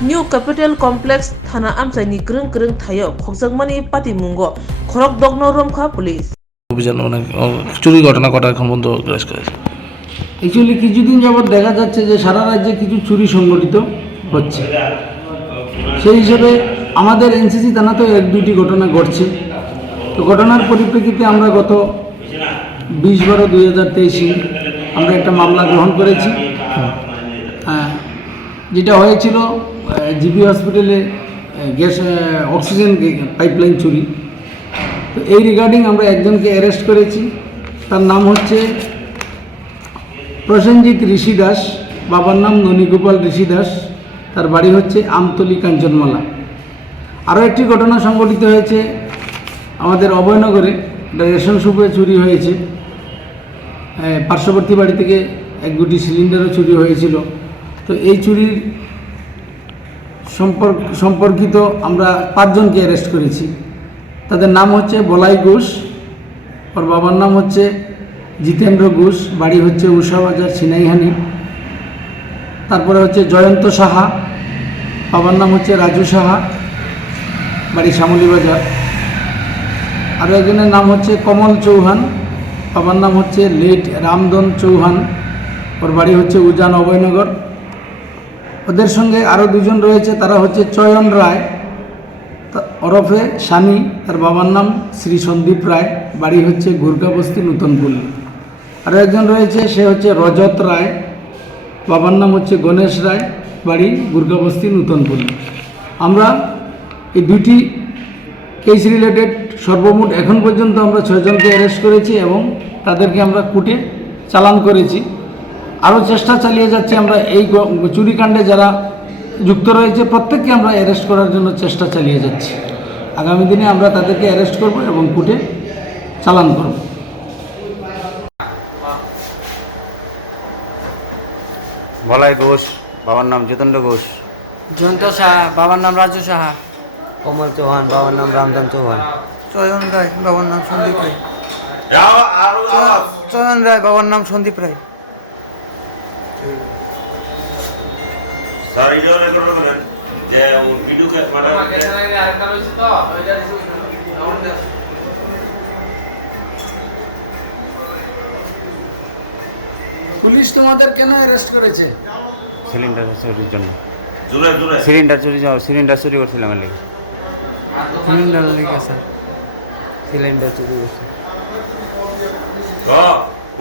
New Capital Complex Thana Amsani Grung Grung Thayo Khokjagmani Pati Mungo Khorok Dogno Romkha Police অভিযান অনেক চুরি ঘটনা ঘটা এখন পর্যন্ত গ্রাস করেছে। অ্যাকচুয়ালি কিছুদিন যাবৎ দেখা যাচ্ছে যে সারা রাজ্যে কিছু চুরি সংগঠিত হচ্ছে, সেই হিসেবে আমাদের এনসিসি থানাতেও 1-2টি ঘটনা ঘটছে। তো ঘটনার পরিপ্রেক্ষিতে আমরা গত 20/12/2023 আমরা একটা মামলা গ্রহণ করেছি। যেটা হয়েছিল জিবি হসপিটালে গ্যাস অক্সিজেন পাইপলাইন চুরি। তো এই রিগার্ডিং আমরা একজনকে অ্যারেস্ট করেছি। তার নাম হচ্ছে প্রসেনজিৎ ঋষি দাস, বাবার নাম ননীগোপাল ঋষি দাস, তার বাড়ি হচ্ছে আমতলী কাঞ্চনমালা। আরও একটি ঘটনা সংঘটিত হয়েছে আমাদের অভয়নগরে, রেশন শপে চুরি হয়েছে। পার্শ্ববর্তী বাড়ি থেকে 1-2টি সিলিন্ডারও চুরি হয়েছিল। তো এই চুরির সম্পর্কিত আমরা 5 জনকে অ্যারেস্ট করেছি। তাদের নাম হচ্ছে বলাই ঘোষ, ওর বাবার নাম হচ্ছে জিতেন্দ্র ঘোষ, বাড়ি হচ্ছে উষাবাজার ছিনাইহানি। তারপরে হচ্ছে জয়ন্ত সাহা, বাবার নাম হচ্ছে রাজু সাহা, বাড়ি শ্যামলী বাজার। আরও একজনের নাম হচ্ছে কমল চৌহান, বাবার নাম হচ্ছে লেট রামদন চৌহান, ওর বাড়ি হচ্ছে উজান অভয়নগর। ওদের সঙ্গে আরও 2 জন রয়েছে, তারা হচ্ছে চয়ন রায় ওরফে সানি, তার বাবার নাম শ্রী সন্দীপ রায়, বাড়ি হচ্ছে গুরগাবস্তি নূতনপল্লী। আরও একজন রয়েছে, সে হচ্ছে রজত রায়, বাবার নাম হচ্ছে গণেশ রায়, বাড়ি গুরগাবস্তি নূতনপল্লী। আমরা এই 2টি কেস রিলেটেড সর্বমোট এখন পর্যন্ত আমরা 6 জনকে অ্যারেস্ট করেছি এবং তাদেরকে আমরা কোর্টে চালান করেছি। আরও চেষ্টা চালিয়ে যাচ্ছে আমরা এই চুরিকাণ্ডে যারা যুক্ত রয়েছে প্রত্যেককে আমরা অ্যারেস্ট করার জন্য চেষ্টা চালিয়ে যাচ্ছি। আগামী দিনে আমরা তাদেরকে অ্যারেস্ট করব এবং কোর্টে চালান করব। বলাই ঘোষ, বাবার নাম জিতেন্দ্র ঘোষ। জয়ন্ত সাহা, বাবার নাম রাজু সাহা। কমল চৌহান, বাবার নাম রামধন চৌহান। চয়ন রায়, বাবার নাম সন্দীপ রায়। চয়ন রায়, বাবার নাম সন্দীপ রায়। স্যার এটা রেকর্ড করবেন যে ভিডিওকে মানে পুলিশ তোমাদের কেন অ্যারেস্ট করেছে? সিলিন্ডার চুরির জন্য। জোরে জোরে সিলিন্ডার চুরি করছিলাম এর লেগে। সিলিন্ডার লেগে স্যার। সিলিন্ডার চুরি করছি। ক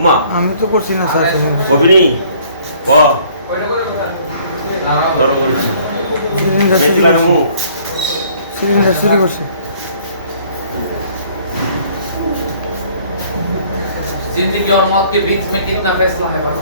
মা আমি তো করছি না স্যার। কবিনি ক সিলিন্ডার চুরি করছে। সিলিন্ডার চুরি করছে। जिंदगी और मौत के बीच में कितना फैसला है भाई।